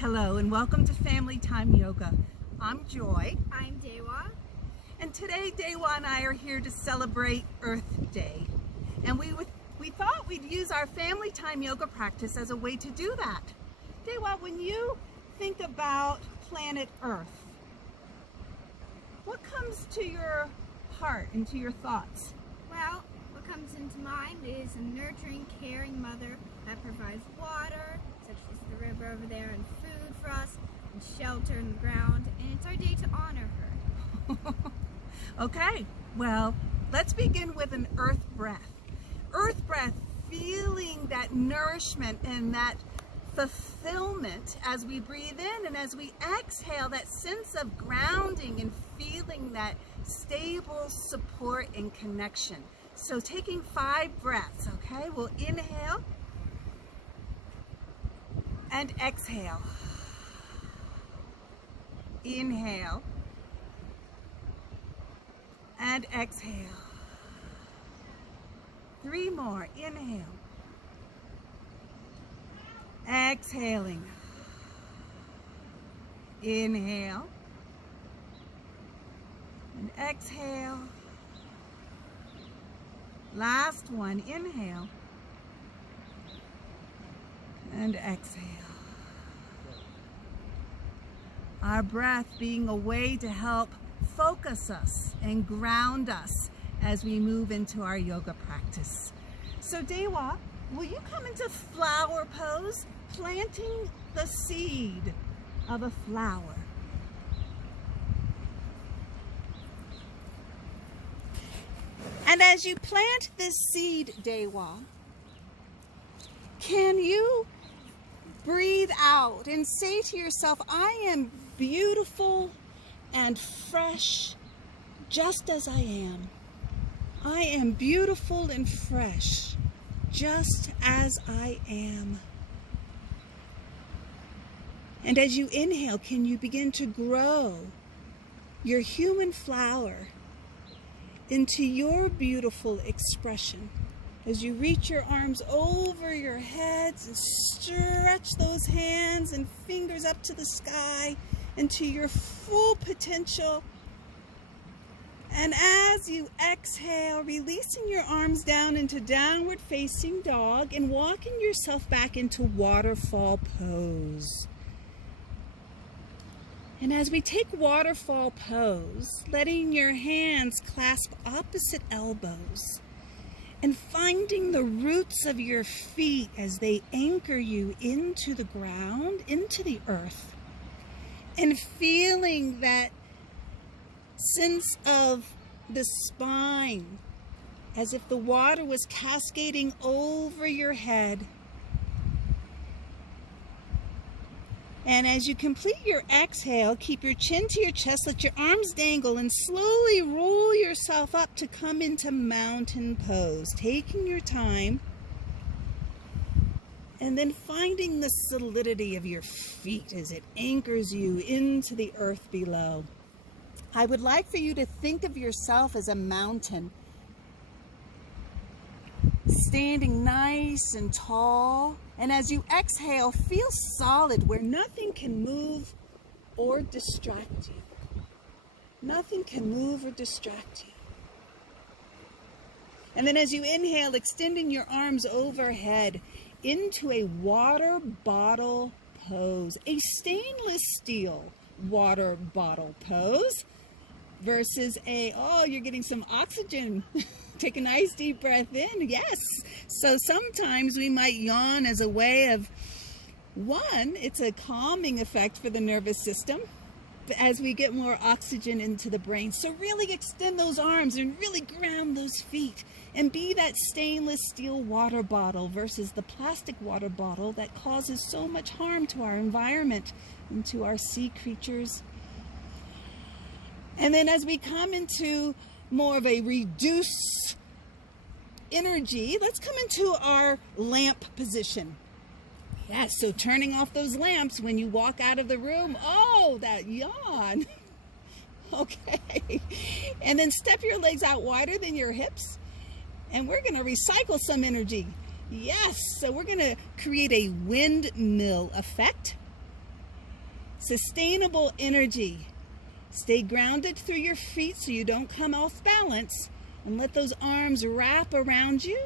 Hello and welcome to Family Time Yoga. I'm Joy. I'm Dewa. And today Dewa and I are here to celebrate Earth Day. And we thought we'd use our Family Time Yoga practice as a way to do that. Dewa, when you think about planet Earth, what comes to your heart and to your thoughts? Well, what comes into mind is a nurturing, caring mother that provides water, such as the river over there, and food for us, and shelter in the ground, and it's our day to honor her. Okay, well, let's begin with an earth breath. Earth breath, feeling that nourishment and that fulfillment as we breathe in, and as we exhale, that sense of grounding and feeling that stable support and connection. So taking 5 breaths, okay? We'll inhale and exhale. Inhale and exhale. 3 more. Inhale. Exhaling. Inhale and exhale. Last one. Inhale and exhale. Our breath being a way to help focus us and ground us as we move into our yoga practice. So Dewa, will you come into flower pose, planting the seed of a flower? And as you plant this seed, Dewa, can you breathe out and say to yourself, I am beautiful and fresh just as I am. I am beautiful and fresh just as I am. And as you inhale, can you begin to grow your human flower into your beautiful expression? As you reach your arms over your heads and stretch those hands and fingers up to the sky into your full potential. And as you exhale, releasing your arms down into downward facing dog and walking yourself back into waterfall pose. And as we take waterfall pose, letting your hands clasp opposite elbows and finding the roots of your feet as they anchor you into the ground, into the earth, and feeling that sense of the spine as if the water was cascading over your head. And as you complete your exhale, keep your chin to your chest, let your arms dangle, and slowly roll yourself up to come into mountain pose, taking your time, and then finding the solidity of your feet as it anchors you into the earth below. I would like for you to think of yourself as a mountain, standing nice and tall. And as you exhale, feel solid where nothing can move or distract you. Nothing can move or distract you. And then as you inhale, extending your arms overhead into a water bottle pose, a stainless steel water bottle pose versus you're getting some oxygen. Take a nice deep breath in. Yes. So sometimes we might yawn as a way of, one, it's a calming effect for the nervous system as we get more oxygen into the brain. So really extend those arms and really ground those feet and be that stainless steel water bottle versus the plastic water bottle that causes so much harm to our environment and to our sea creatures. And then as we come into more of a reduced energy, let's come into our lamp position. Yes, so turning off those lamps when you walk out of the room. Oh, that yawn. Okay. And then step your legs out wider than your hips. And we're going to recycle some energy. Yes, so we're going to create a windmill effect. sustainable energy. Stay grounded through your feet so you don't come off balance, and let those arms wrap around you.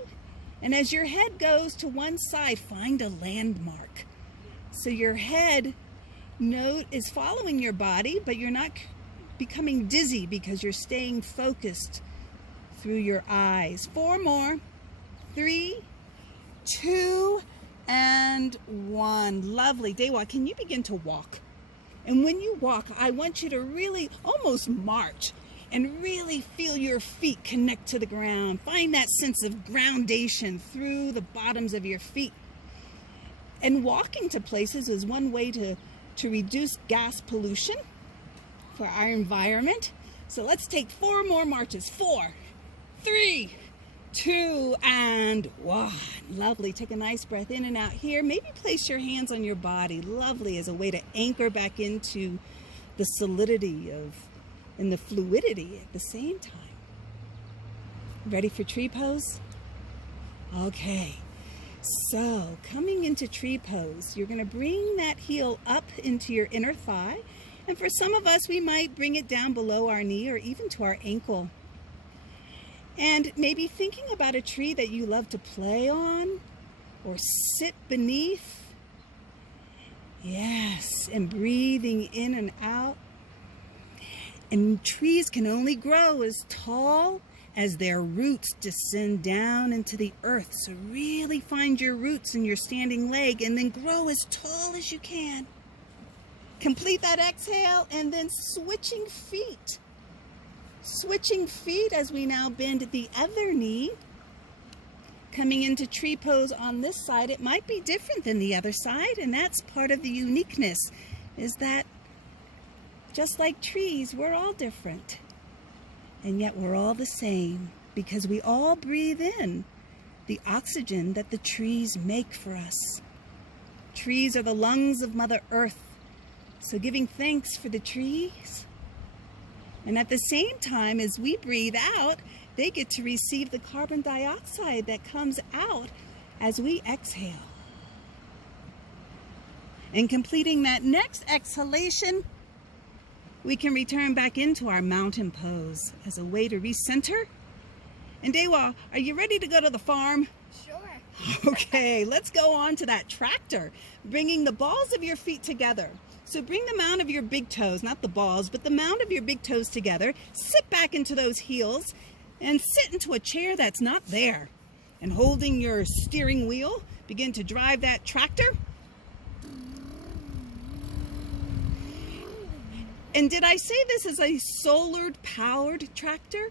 And as your head goes to one side, find a landmark. So your head is following your body, but you're not becoming dizzy because you're staying focused through your eyes. 4 more. 3, 2, and 1. Lovely. Dewa, can you begin to walk? And when you walk, I want you to really almost march and really feel your feet connect to the ground. Find that sense of groundation through the bottoms of your feet. And walking to places is one way to reduce gas pollution for our environment. So let's take 4 more marches. 4, 3, 2, and 1. Lovely. Take a nice breath in and out here. Maybe place your hands on your body. Lovely, as a way to anchor back into the solidity and the fluidity at the same time. Ready for tree pose? Okay. So coming into tree pose, you're going to bring that heel up into your inner thigh. And for some of us, we might bring it down below our knee or even to our ankle. And maybe thinking about a tree that you love to play on or sit beneath. Yes, and breathing in and out. And trees can only grow as tall as their roots descend down into the earth. So really find your roots in your standing leg and then grow as tall as you can. Complete that exhale and then switching feet. Switching feet as we now bend the other knee. Coming into tree pose on this side, it might be different than the other side, and that's part of the uniqueness, is that just like trees, we're all different. And yet we're all the same because we all breathe in the oxygen that the trees make for us. Trees are the lungs of Mother Earth. So giving thanks for the trees. And at the same time, as we breathe out, they get to receive the carbon dioxide that comes out as we exhale. And completing that next exhalation, we can return back into our mountain pose as a way to recenter. And Dewa, are you ready to go to the farm? Sure. Okay, let's go on to that tractor, bringing the balls of your feet together. So bring the mound of your big toes, not the balls, but the mound of your big toes together. Sit back into those heels and sit into a chair that's not there. And holding your steering wheel, begin to drive that tractor. And did I say this is a solar-powered tractor?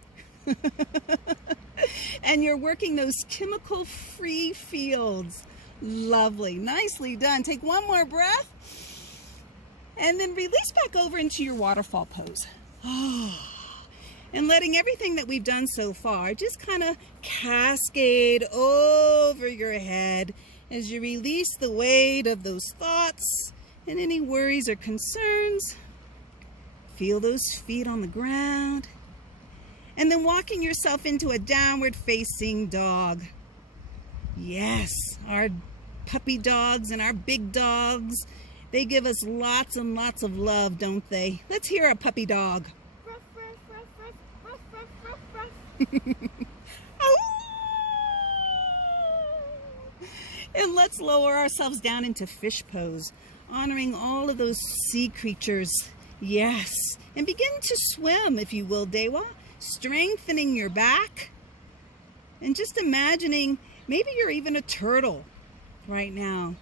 And you're working those chemical-free fields. Lovely. Nicely done. Take 1 more breath. And then release back over into your waterfall pose. And letting everything that we've done so far just kind of cascade over your head as you release the weight of those thoughts and any worries or concerns. Feel those feet on the ground. And then walking yourself into a downward facing dog. Yes, our puppy dogs and our big dogs, they give us lots and lots of love, don't they? Let's hear a puppy dog. And let's lower ourselves down into fish pose, honoring all of those sea creatures. Yes, and begin to swim, if you will, Dewa, strengthening your back. And just imagining, maybe you're even a turtle right now.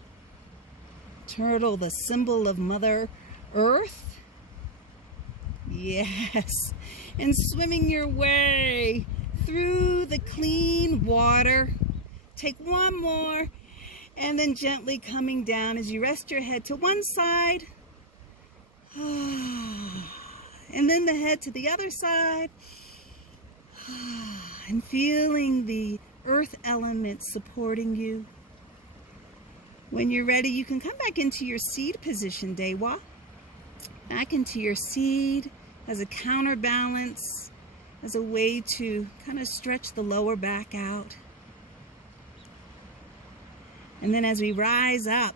Turtle, the symbol of Mother Earth. Yes, and swimming your way through the clean water. Take 1 more, and then gently coming down as you rest your head to one side. And then the head to the other side. And feeling the earth element supporting you. When you're ready, you can come back into your seed position, Dewa. Back into your seed as a counterbalance, as a way to kind of stretch the lower back out. And then as we rise up,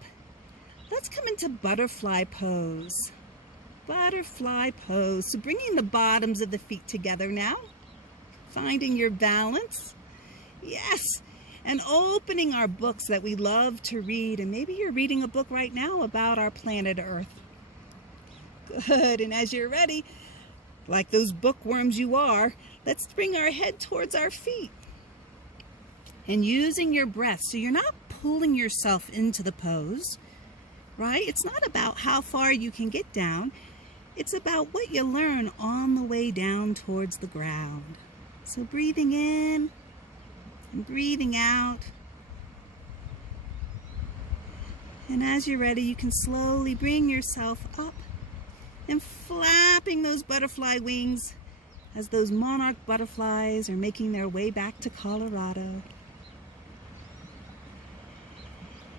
let's come into butterfly pose. Butterfly pose. So bringing the bottoms of the feet together now. Finding your balance. Yes. And opening our books that we love to read. And maybe you're reading a book right now about our planet Earth. Good. And as you're ready, like those bookworms you are, let's bring our head towards our feet. And using your breath, so you're not pulling yourself into the pose, right? It's not about how far you can get down. It's about what you learn on the way down towards the ground. So breathing in and breathing out. And as you're ready, you can slowly bring yourself up and flapping those butterfly wings as those monarch butterflies are making their way back to Colorado.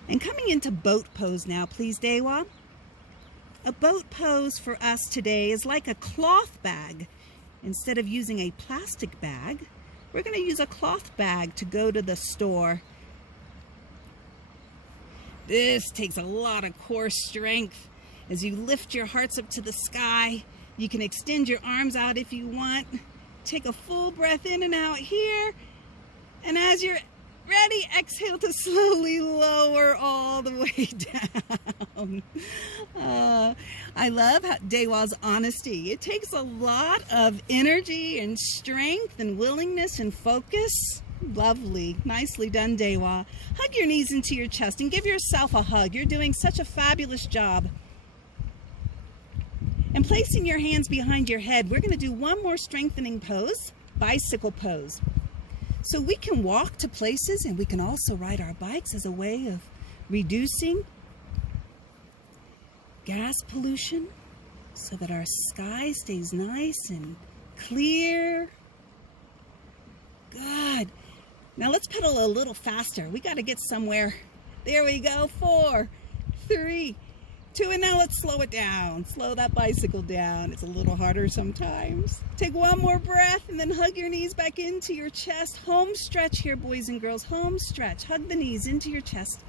And coming into boat pose now, please, Dewa. A boat pose for us today is like a cloth bag. Instead of using a plastic bag, we're going to use a cloth bag to go to the store. This takes a lot of core strength. As you lift your hearts up to the sky, you can extend your arms out if you want. Take a full breath in and out here. And as you're ready, exhale to slowly lower all the way down. I love Dewa's honesty. It takes a lot of energy and strength and willingness and focus. Lovely. Nicely done, Dewa. Hug your knees into your chest and give yourself a hug. You're doing such a fabulous job. And placing your hands behind your head, we're going to do one more strengthening pose, bicycle pose. So we can walk to places and we can also ride our bikes as a way of reducing gas pollution so that our sky stays nice and clear. Good. Now let's pedal a little faster. We got to get somewhere. There we go. 4, 3, 2, and now let's slow it down. Slow that bicycle down. It's a little harder sometimes. Take one more breath and then hug your knees back into your chest. Home stretch here, boys and girls. Home stretch. Hug the knees into your chest.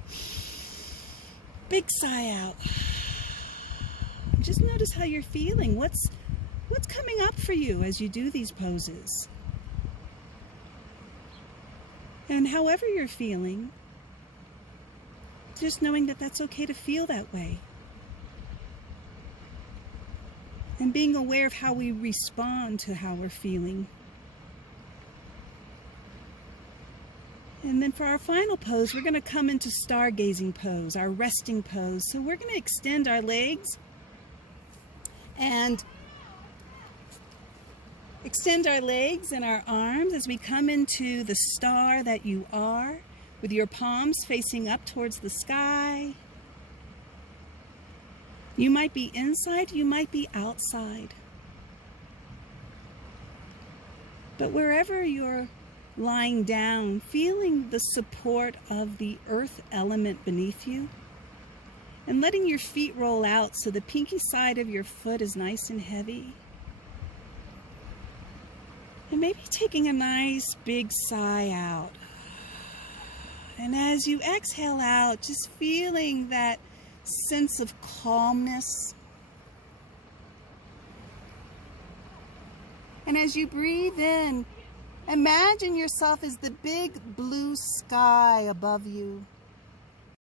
Big sigh out. Just notice how you're feeling. What's coming up for you as you do these poses? And however you're feeling, just knowing that that's okay to feel that way. And being aware of how we respond to how we're feeling. And then for our final pose, we're going to come into stargazing pose, our resting pose. So we're going to extend our legs and extend our legs and our arms as we come into the star that you are, with your palms facing up towards the sky. You might be inside, you might be outside. But wherever you're lying down, feeling the support of the earth element beneath you, and letting your feet roll out so the pinky side of your foot is nice and heavy. And maybe taking a nice big sigh out. And as you exhale out, just feeling that sense of calmness. And as you breathe in, imagine yourself as the big blue sky above you.